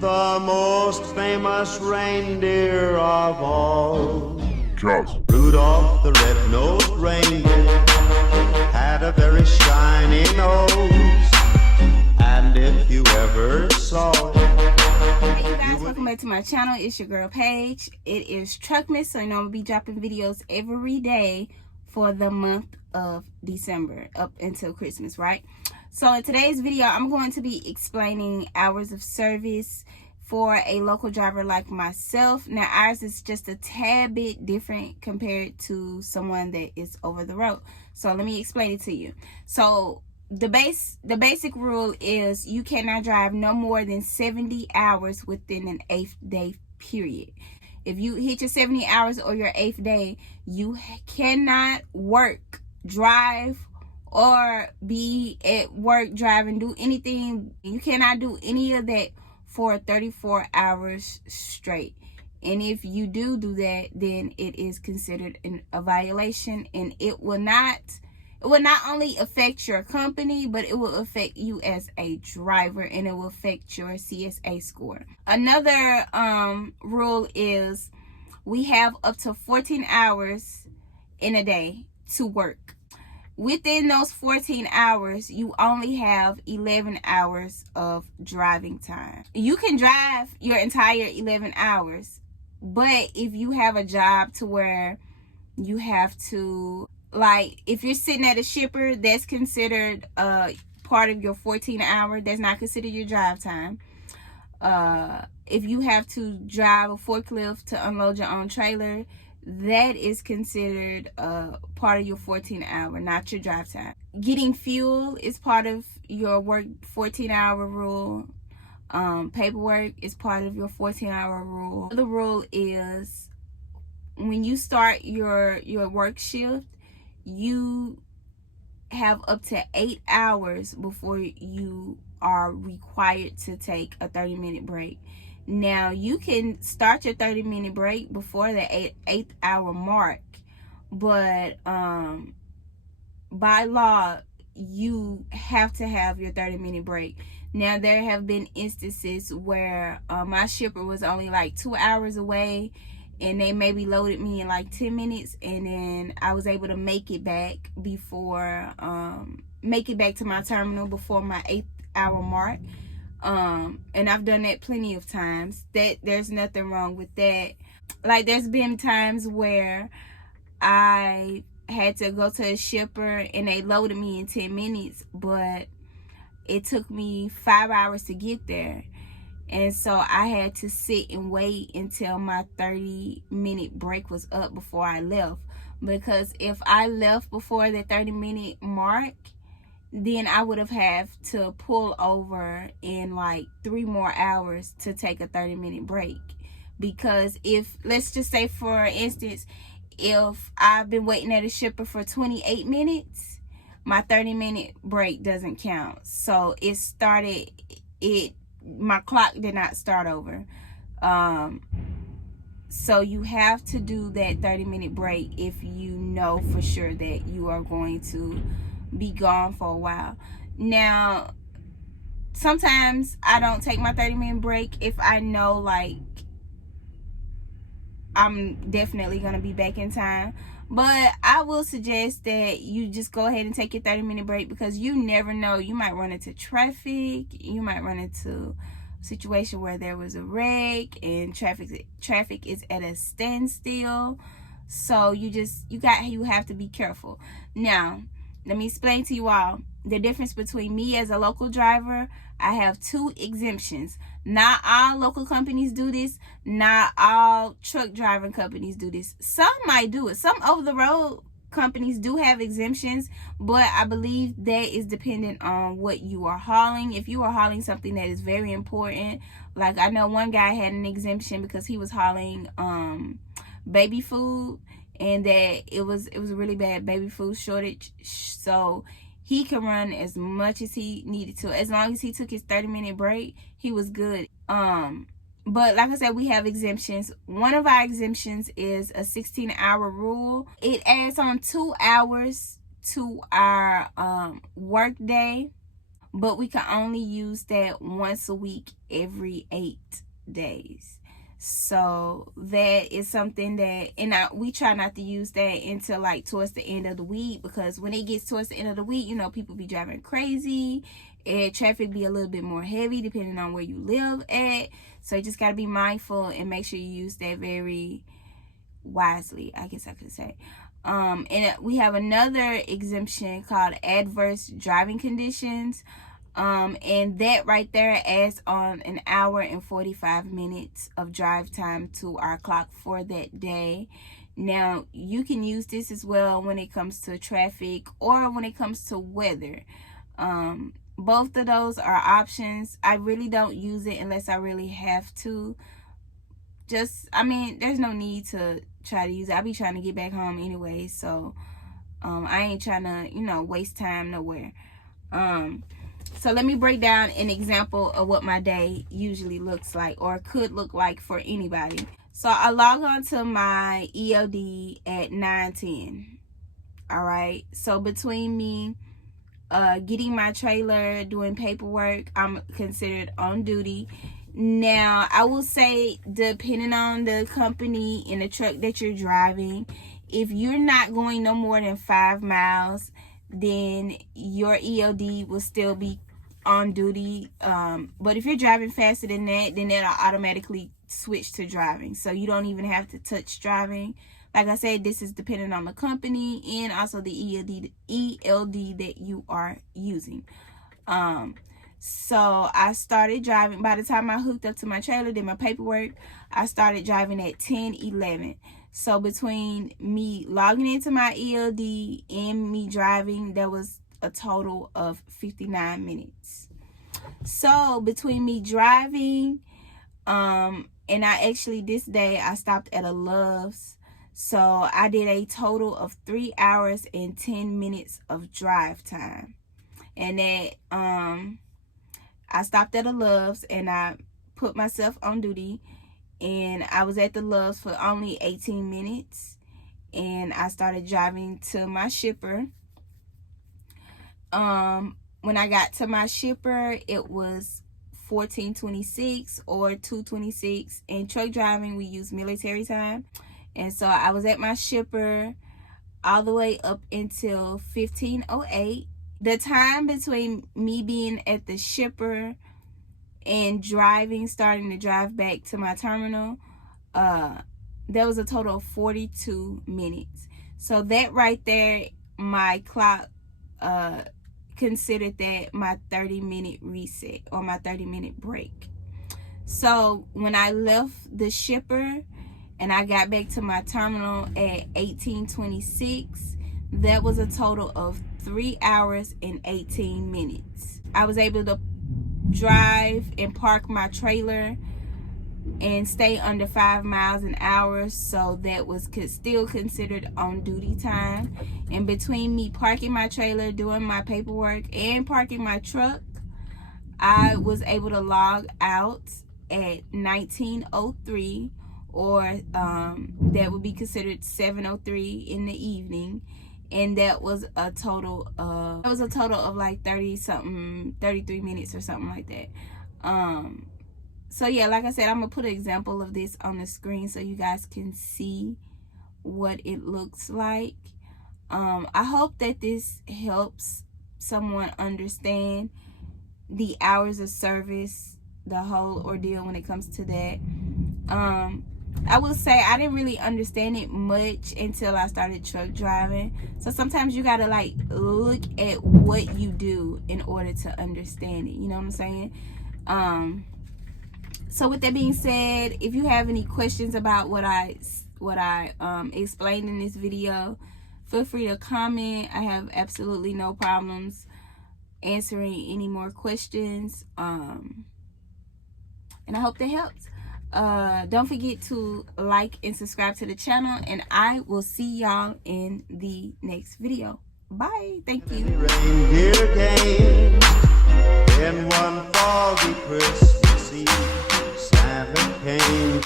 The most famous reindeer of all. Just Rudolph the red-nosed reindeer had a very shiny nose. And if you ever saw it, Hey you guys, welcome back to my channel. It's your girl Paige. It is Truckmas, so you know I'm gonna be dropping videos every day for the month of December up until Christmas, right? So in today's video, I'm going to be explaining hours of service for a local driver like myself. Now ours is just a tad bit different compared to someone that is over the road. So let me explain it to you. So the basic rule is you cannot drive no more than 70 hours within an 8-day period. If you hit your 70 hours or your 8th day, you cannot work, drive, or be at work, driving, do anything. You cannot do any of that for 34 hours straight. And if you do that, then it is considered a violation, and it will not only affect your company, but it will affect you as a driver, and it will affect your CSA score. Another rule is we have up to 14 hours in a day to work. Within those 14 hours, you only have 11 hours of driving time. You can drive your entire 11 hours, but if you have a job to where you have to, like if you're sitting at a shipper, that's considered part of your 14 hour. That's not considered your drive time. If you have to drive a forklift to unload your own trailer, that is considered part of your 14 hour, not your drive time. Getting fuel is part of your work 14-hour rule. Paperwork is part of your 14-hour rule. The rule is when you start your work shift, you have up to 8 hours before you are required to take a 30-minute break. Now you can start your 30-minute break before the 8th hour mark, but by law you have to have your 30-minute break. Now there have been instances where my shipper was only like 2 hours away, and they maybe loaded me in like 10 minutes, and then I was able to make it back before make it back to my terminal before my 8th hour mark. And I've done that plenty of times. That there's nothing wrong with that. Like there's been times where I had to go to a shipper and they loaded me in 10 minutes, but it took me 5 hours to get there. And so I had to sit and wait until my 30-minute break was up before I left. Because if I left before the 30-minute mark, then I would have had to pull over in like 3 more hours to take a 30-minute break. Because if, let's just say for instance, if I've been waiting at a shipper for 28 minutes, my 30-minute break doesn't count. So my clock did not start over. So you have to do that 30-minute break if you know for sure that you are going to be gone for a while. Now sometimes I don't take my 30-minute break if I know like I'm definitely gonna be back in time. But I will suggest that you just go ahead and take your 30-minute break, because you never know. You might run into traffic. You might run into a situation where there was a wreck and traffic is at a standstill. So you have to be careful. Now let me explain to you all the difference between me as a local driver. I have 2 exemptions. Not all local companies do this. Not all truck driving companies do this. Some might do it. Some over-the-road companies do have exemptions, but I believe that is dependent on what you are hauling. If you are hauling something that is very important, like I know one guy had an exemption because he was hauling baby food, and that it was a really bad baby food shortage. So he could run as much as he needed to. As long as he took his 30-minute break, he was good. But like I said, we have exemptions. One of our exemptions is a 16-hour rule. It adds on 2 hours to our work day. but we can only use that once a week every 8 days. So that is something that, and we try not to use that until like towards the end of the week, because when it gets towards the end of the week, you know, people be driving crazy and traffic be a little bit more heavy depending on where you live at. So you just got to be mindful and make sure you use that very wisely, I guess I could say. And we have another exemption called adverse driving conditions. And that right there adds on an hour and 45 minutes of drive time to our clock for that day. Now, you can use this as well when it comes to traffic or when it comes to weather. Both of those are options. I really don't use it unless I really have to. I mean, there's no need to try to use it. I be trying to get back home anyway, so I ain't trying to, you know, waste time nowhere. So let me break down an example of what my day usually looks like, or could look like for anybody. So I log on to my ELD at 9:10. All right. So between me getting my trailer, doing paperwork, I'm considered on duty. Now, I will say, depending on the company and the truck that you're driving, if you're not going no more than 5 miles, then your ELD will still be on duty. But if you're driving faster than that, then it'll automatically switch to driving. So you don't even have to touch driving. Like I said, this is dependent on the company and also the ELD that you are using. So I started driving. By the time I hooked up to my trailer, did my paperwork, I started driving at 10:11. So between me logging into my ELD and me driving, there was a total of 59 minutes. So between me driving, and this day I stopped at a Love's. So I did a total of 3 hours and 10 minutes of drive time. And that, I stopped at a Love's and I put myself on duty, and I was at the Love's for only 18 minutes, and I started driving to my shipper. When I got to my shipper, it was 14:26 or 2:26. In truck driving, we use military time. And so I was at my shipper all the way up until 15:08. The time between me being at the shipper and starting to drive back to my terminal, there was a total of 42 minutes. So that right there, my clock considered that my 30-minute reset or my 30-minute break. So when I left the shipper and I got back to my terminal at 18:26, that was a total of 3 hours and 18 minutes. I was able to drive and park my trailer and stay under 5 miles an hour, so that was still considered on duty time. And between me parking my trailer, doing my paperwork, and parking my truck, I was able to log out at 19:03, or that would be considered 7:03 in the evening. And that was a total of like 33 minutes or something like that. So yeah, like I said, I'm gonna put an example of this on the screen so you guys can see what it looks like. I hope that this helps someone understand the hours of service, the whole ordeal when it comes to that. I will say I didn't really understand it much until I started truck driving. So sometimes you gotta like look at what you do in order to understand it. You know what I'm saying? So with that being said, if you have any questions about what I explained in this video, feel free to comment. I have absolutely no problems answering any more questions. And I hope that helps. Don't forget to like and subscribe to the channel, and I will see y'all in the next video. Bye. Thank you. Reindeer game. In one foggy Christmas Eve, Santa came.